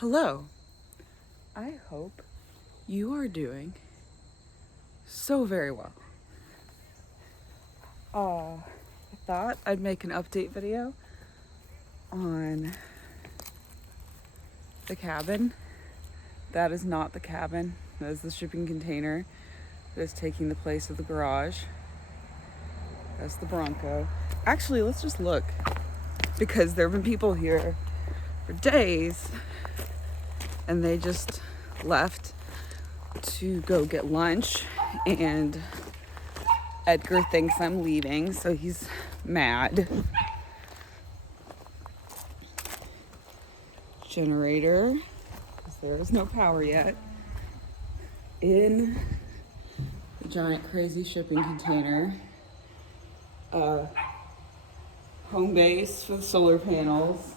Hello. I hope you are doing so very well. I thought I'd make an update video on the cabin. That is not the cabin. That is the shipping container that is taking the place of the garage. That's the Bronco. Actually, let's just look, because there have been people here for days and they just left to go get lunch, and Edgar thinks I'm leaving, so he's mad. Generator, because there is no power yet. In the giant crazy shipping container. Home base for the solar panels.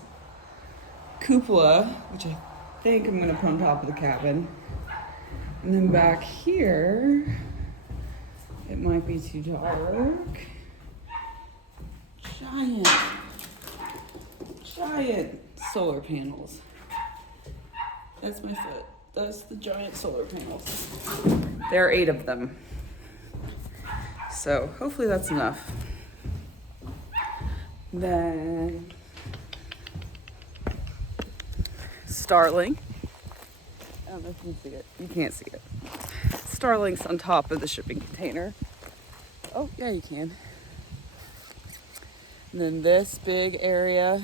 Cupola, which I think I'm gonna put on top of the cabin. And then back here, it might be too dark. Giant solar panels. That's my foot. That's the giant solar panels. There are 8 of them. So hopefully that's enough. Then Starlink. I don't know if you can see it. You can't see it. Starlink's on top of the shipping container. Oh, yeah, you can. And then this big area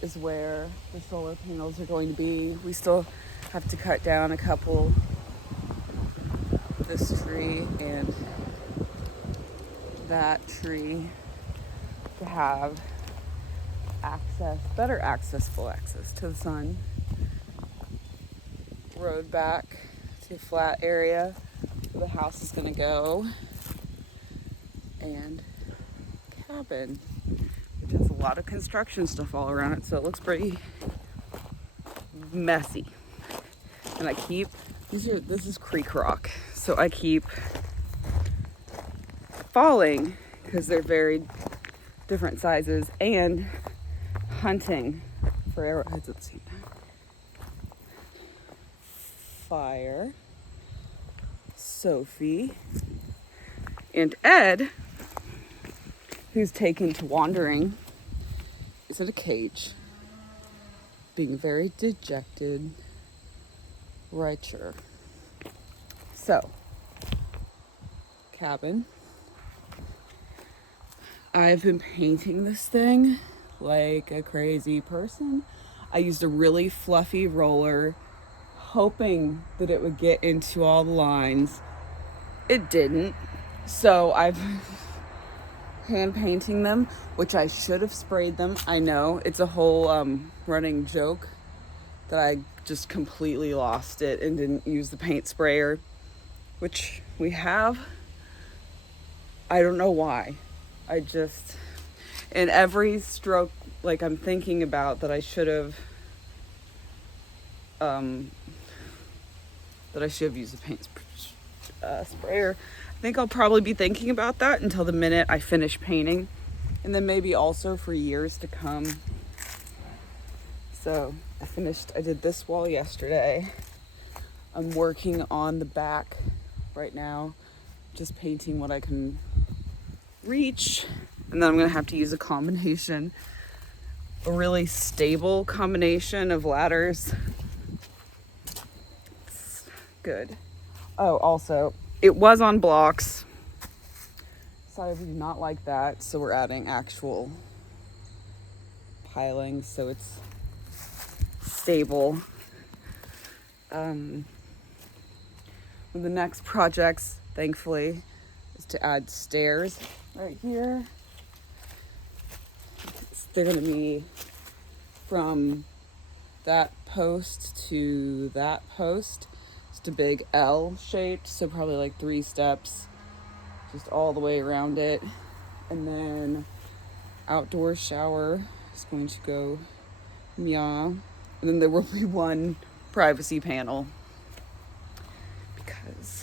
is where the solar panels are going to be. We still have to cut down a couple. This tree and that tree to have better accessible access to the sun. Road back to a flat area where the house is gonna go. And cabin, which has a lot of construction stuff all around it, so it looks pretty messy. And this is creek rock, so I keep falling because they're very different sizes, and hunting for arrowheads at the same time. Fire, Sophie, and Ed, who's taken to wandering, is in a cage, being very dejected. Right, sure. So, cabin. I've been painting this thing like a crazy person. I used a really fluffy roller, hoping that it would get into all the lines. It didn't. So I've hand painting them, which I should have sprayed them. I know it's a whole running joke that I just completely lost it and didn't use the paint sprayer, which we have. I don't know why. In every stroke, like, I'm thinking about that I should have used a paint sprayer. I think I'll probably be thinking about that until the minute I finish painting, and then maybe also for years to come. So I did this wall yesterday. I'm working on the back right now, just painting what I can reach, and then I'm gonna have to use a really stable combination of ladders. It's good. Oh, also, it was on blocks. Sorry, we do not like that, so we're adding actual piling so it's stable. One of the next projects, thankfully, is to add stairs right here. They're gonna be from that post to that post. Just a big L shaped, so probably like 3 steps, just all the way around it. And then outdoor shower is going to go meow. And then there will be one privacy panel, because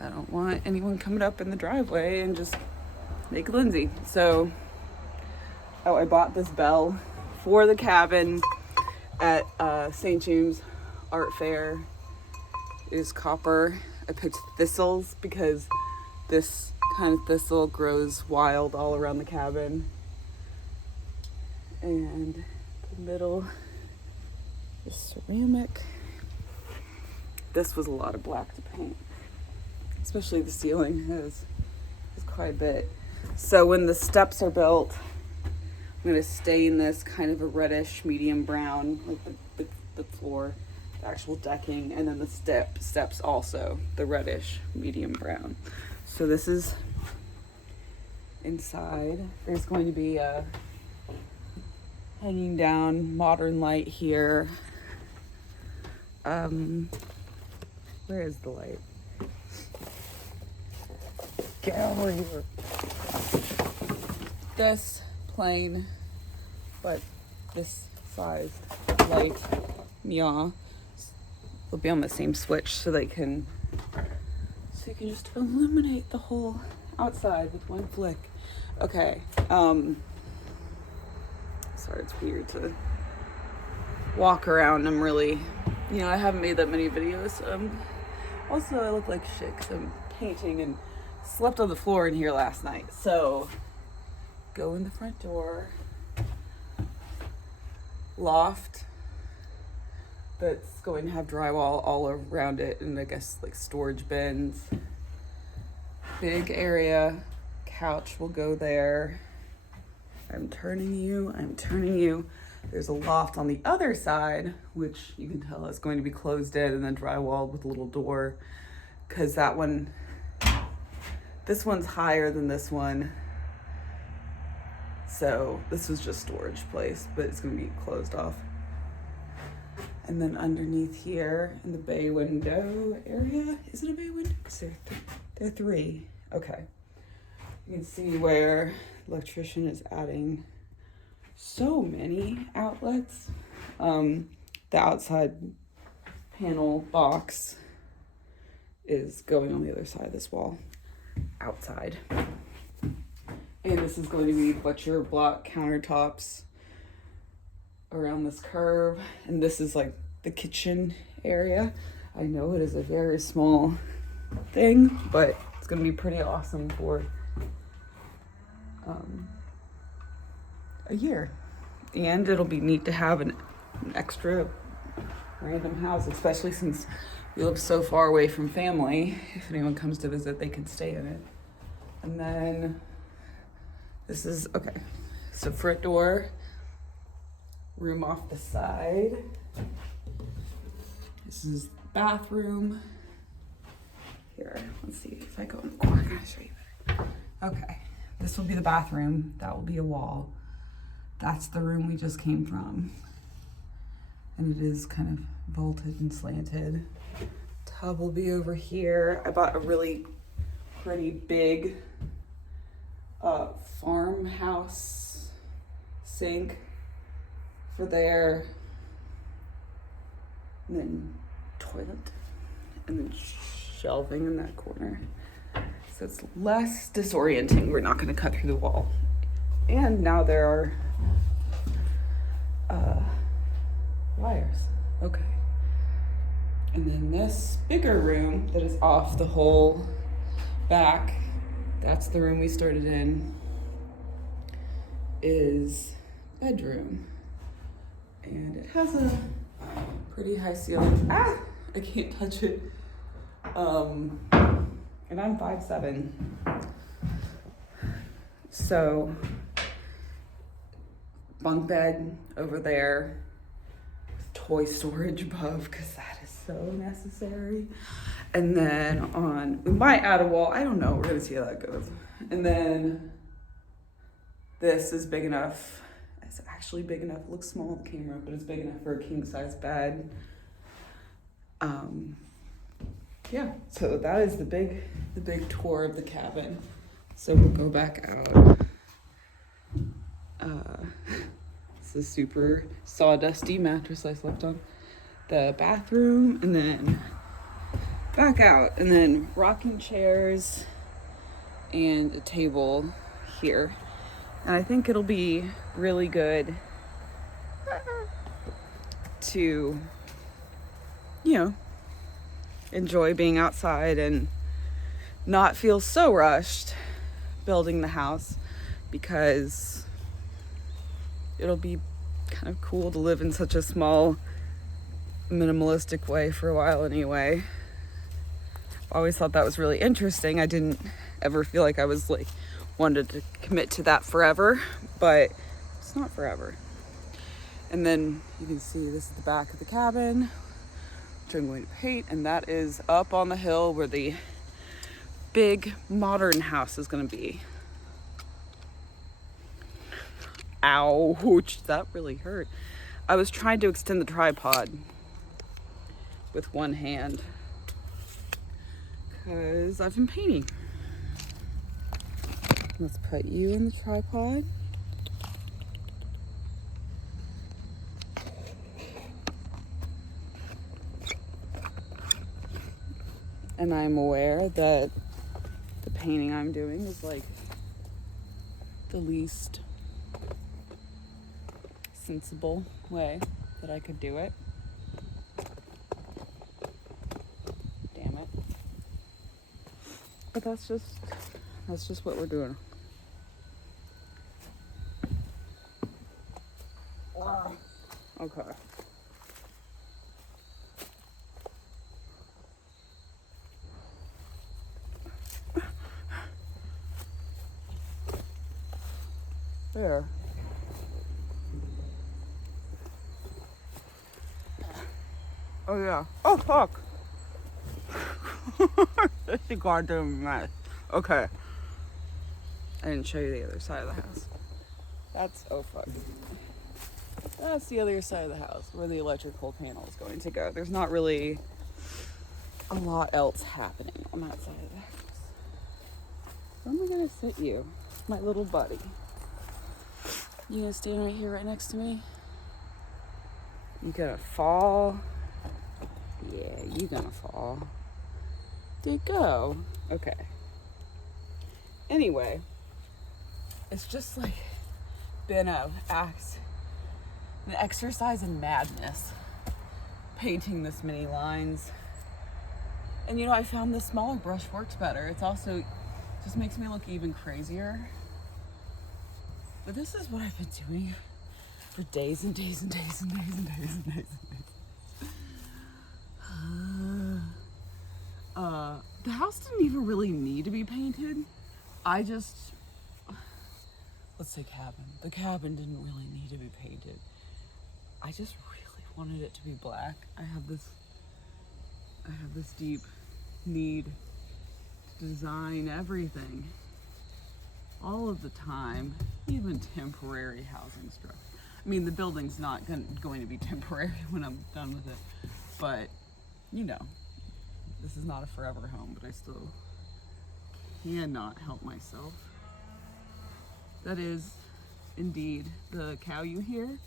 I don't want anyone coming up in the driveway and just make Lindsay. So, I bought this bell for the cabin at St. James Art Fair is copper. I picked thistles because this kind of thistle grows wild all around the cabin. And the middle is ceramic. This was a lot of black to paint, especially the ceiling is quite a bit. So when the steps are built, I'm going to stain this kind of a reddish medium brown, like the floor, the actual decking, and then the steps also the reddish medium brown. So this is inside. There's going to be a hanging down modern light here. Where is the light? Get over here. This plain, but this sized light, will be on the same switch so you can just illuminate the whole outside with one flick. Okay. Sorry, it's weird to walk around. I'm really, I haven't made that many videos. Also, I look like shit because I'm painting and slept on the floor in here last night. So, go in the front door. Loft that's going to have drywall all around it, and I guess like storage bins. Big area. Couch will go there. I'm turning you. There's a loft on the other side, which you can tell is going to be closed in and then drywalled with a little door, because this one's higher than this one. So this was just storage place, but it's going to be closed off. And then underneath here in the bay window area, is it a bay window? Because there are three. Okay. You can see where the electrician is adding so many outlets. The outside panel box is going on the other side of this wall, outside. And this is going to be butcher block countertops around this curve. And this is like the kitchen area. I know it is a very small thing, but it's going to be pretty awesome for a year. And it'll be neat to have an extra random house, especially since we live so far away from family. If anyone comes to visit, they can stay in it. And then this is, okay, so front door, room off the side. This is the bathroom. Here, let's see if I go in the corner, I'm gonna show you better. Okay, this will be the bathroom. That will be a wall. That's the room we just came from. And it is kind of vaulted and slanted. Tub will be over here. I bought a really pretty big farmhouse sink for there. And then toilet. And then shelving in that corner. So it's less disorienting. We're not going to cut through the wall. And now there are wires. Okay. And then this bigger room that is off the whole back, that's the room we started in, is bedroom. And it has a pretty high ceiling. I can't touch it. And I'm 5'7". So, bunk bed over there, toy storage above, because that is so necessary. And then we might add a wall. I don't know. We're going to see how that goes. And then this is big enough. It's actually big enough. It looks small on the camera, but it's big enough for a king-size bed. Yeah, so that is the big tour of the cabin. So we'll go back out. It's a super sawdusty mattress I slept on. The bathroom, and then back out, and then rocking chairs and a table here. And I think it'll be really good to, enjoy being outside and not feel so rushed building the house, because it'll be kind of cool to live in such a small, minimalistic way for a while anyway. I always thought that was really interesting. I didn't ever feel like I was wanted to commit to that forever, but it's not forever. And then you can see this is the back of the cabin, which I'm going to paint, and that is up on the hill where the big modern house is going to be. Ouch, that really hurt. I was trying to extend the tripod with one hand because I've been painting. Let's put you in the tripod. And I'm aware that the painting I'm doing is the least sensible way that I could do it. Damn it. But that's just what we're doing. Okay. There. Oh yeah. Oh fuck. That's a goddamn mess. Okay. I didn't show you the other side of the house. Oh fuck. That's the other side of the house where the electrical panel is going to go. There's not really a lot else happening on that side of the house. Where am I gonna sit you? My little buddy. You gonna stand right here right next to me? You gonna fall? Yeah, you gonna fall. Did it go? Okay. Anyway, it's just been an exercise in madness painting this many lines. And I found the smaller brush works better. It's also just makes me look even crazier. But this is what I've been doing for days and days and days and days and days and days and days. The house didn't even really need to be painted. Let's say cabin. The cabin didn't really need to be painted. I just really wanted it to be black. I have this deep need to design everything all of the time, even temporary housing structure. I mean, the building's not going to be temporary when I'm done with it, but this is not a forever home, but I still cannot help myself. That is indeed the cow you hear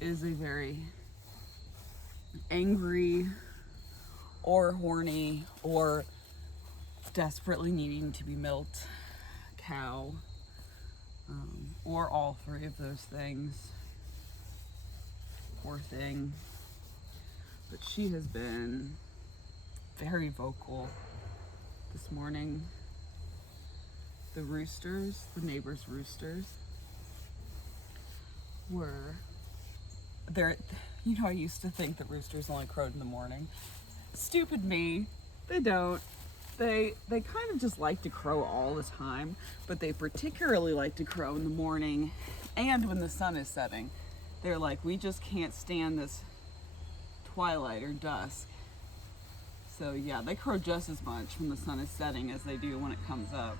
is a very angry or horny or desperately needing to be milked cow, or all three of those things. Poor thing. But she has been very vocal this morning. The neighbors' roosters were there. I used to think that roosters only crowed in the morning. Stupid me. They don't. They kind of just like to crow all the time, but they particularly like to crow in the morning and when the sun is setting. They're like, we just can't stand this twilight or dusk. So yeah, they crow just as much when the sun is setting as they do when it comes up,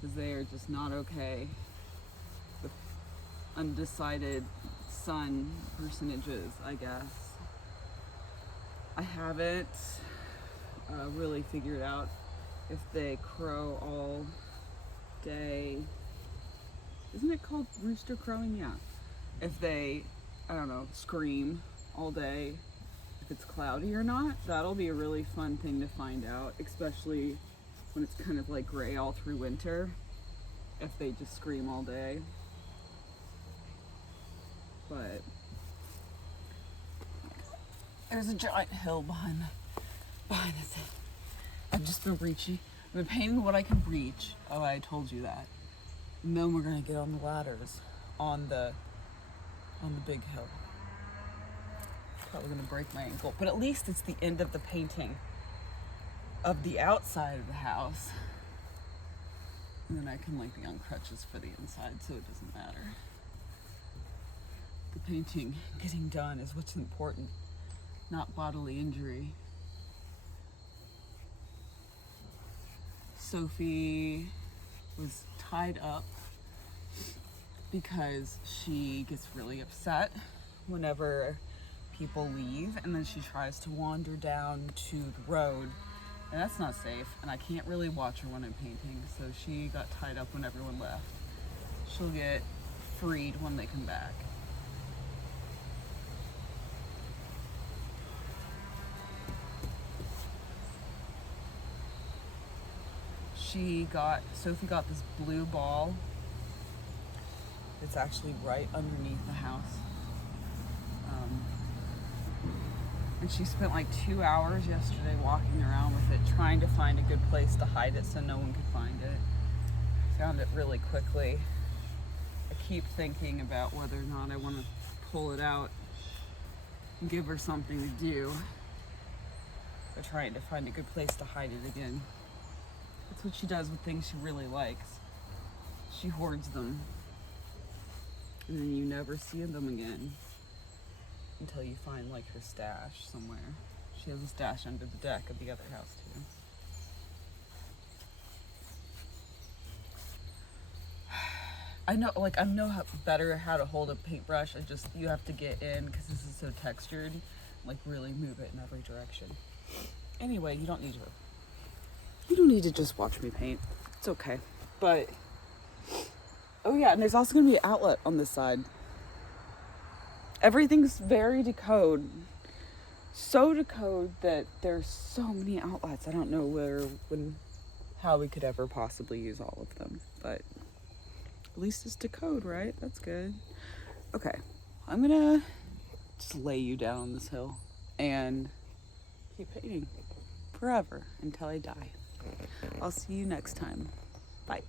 because they are just not okay with undecided sun percentages, I guess. I haven't really figured out if they crow all day. Isn't it called rooster crowing? Yeah. If they, scream all day, if it's cloudy or not. That'll be a really fun thing to find out, especially when it's kind of gray all through winter, if they just scream all day. But There's a giant hill behind the thing. I've just been reaching. I've been painting what I can reach. Oh, I told you that. And then we're gonna get on the ladders on the big hill. Probably gonna break my ankle, but at least it's the end of the painting of the outside of the house. And then I can like be on crutches for the inside, so it doesn't matter. The painting getting done is what's important, not bodily injury. Sophie was tied up because she gets really upset whenever people leave, and then she tries to wander down to the road, and that's not safe, and I can't really watch her when I'm painting, so she got tied up when everyone left. She'll get freed when they come back. Sophie got this blue ball. It's actually right underneath the house. And she spent like 2 hours yesterday walking around with it, trying to find a good place to hide it so no one could find it. Found it really quickly. I keep thinking about whether or not I want to pull it out and give her something to do. But trying to find a good place to hide it again. That's what she does with things she really likes. She hoards them. And then you never see them again until you find like her stash somewhere. She has a stash under the deck of the other house too. I know better how to hold a paintbrush. You have to get in because this is so textured. Like really move it in every direction. Anyway, you don't need to just watch me paint. It's okay. But oh yeah, and there's also gonna be an outlet on this side. Everything's very decode. So decode that there's so many outlets. I don't know how we could ever possibly use all of them. But at least it's decode, right? That's good. Okay. I'm gonna just lay you down on this hill and keep painting forever until I die. I'll see you next time. Bye.